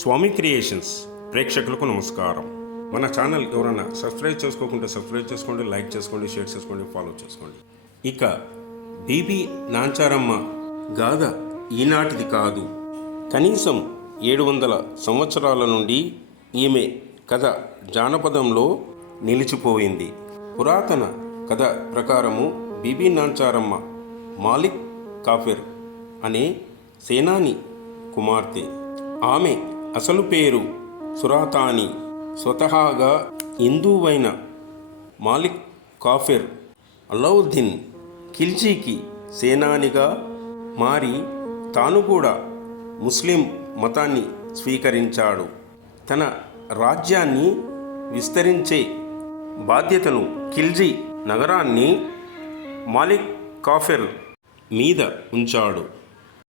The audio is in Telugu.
స్వామి క్రియేషన్స్ ప్రేక్షకులకు నమస్కారం. మన ఛానల్ ఎవరైనా సబ్స్క్రైబ్ చేసుకోకుంటే సబ్స్క్రైబ్ చేసుకోండి, లైక్ చేసుకోండి, షేర్ చేసుకోండి, ఫాలో చేసుకోండి. ఇక బీబీ నాంచారమ్మ గాథ ఈనాటిది కాదు. కనీసం 700 సంవత్సరాల నుండి ఈమె కథ జానపదంలో నిలిచిపోయింది. పురాతన కథ ప్రకారము బీబీ నాంచారమ్మ మాలిక్ కాఫెర్ అనే సేనాని కుమార్తె. ఆమె అసలు పేరు సురాతాని. స్వతహాగా హిందువైన మాలిక్ కాఫెర్ అలావుద్దీన్ ఖిల్జీకి సేనానిగా మారి తాను కూడా ముస్లిం మతాన్ని స్వీకరించాడు. తన రాజ్యాన్ని విస్తరించే బాధ్యతను ఖిల్జీ నగరాన్ని మాలిక్ కాఫెర్ మీద ఉంచాడు.